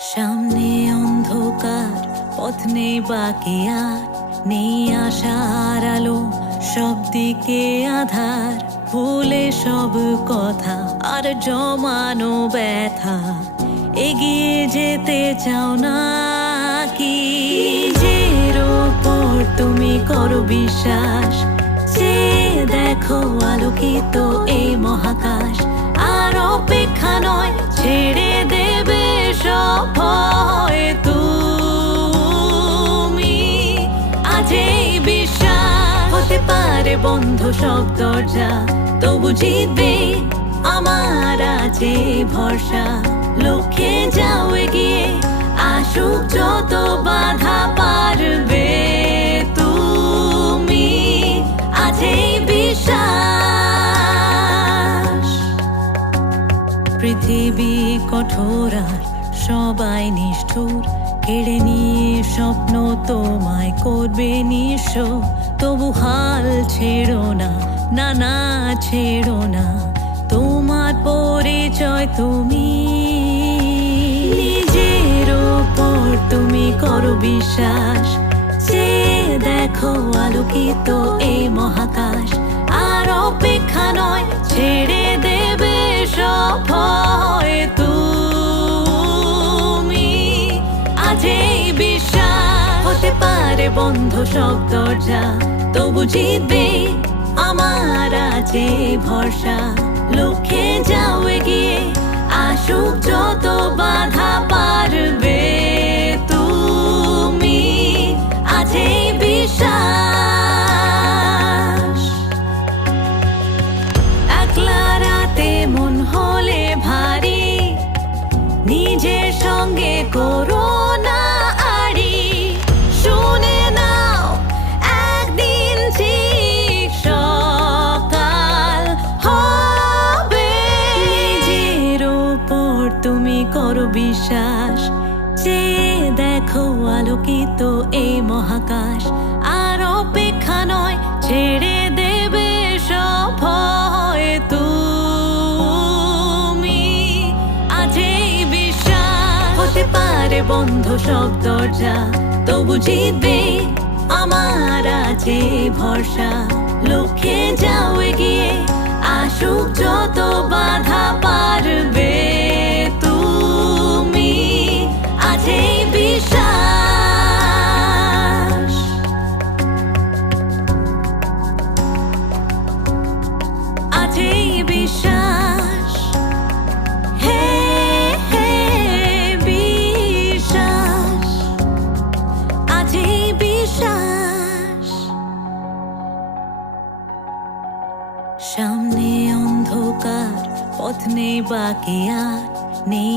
সামনে অন্ধকার, পথ নেই বাকি আর, নেই আশার আলো, সব দিকে আধার, ভুলে সব কথা, আর জমানো ব্যথা। এগিয়ে যেতে চাও না কি? নিজের ওপর তুমি করো বিশ্বাস। যে দেখো আলোকিত এই মহাকাশ, আর অপেক্ষা পারে বন্ধ সব দরজা। তবু জিতবে আমার আছে ভরসা। লক্ষ্যে যাও এগিয়ে, আসুক যত বাধা পারবে। তুমি এই বিশ্বাস। পৃথিবী কঠোর আর সবাই নিষ্ঠুর। কেড়ে নিয়ে স্বপ্ন তোমায় করবে নিঃস্ব। তবু হাল ছেড়ো না না না ছেড়ো না। তোমার পরিচয় তুমি। নিজের ওপর তুমি করো বিশ্বাস। সে দেখো আলোকিত এই মহাকাশ। হতে পারে বন্ধ সব দরজা। তবু জিতবে আমার আছে ভরসা। লক্ষ্যে যাও। তুমি করো বিশ্বাস। যে দেখো আলোকিত এই মহাকাশ। আর অপেক্ষা নয়, ছেড়ে দেবে সব তুমি। আজ বিশ্বাস। হতে পারে বন্ধ সব দরজা, তবু জিতবে আমার আছে ভরসা। লক্ষ্যে যাও এগিয়ে, আসুক যত বাধা পারবে। সামনে অন্ধকার পথ নেই বাকি আর নেই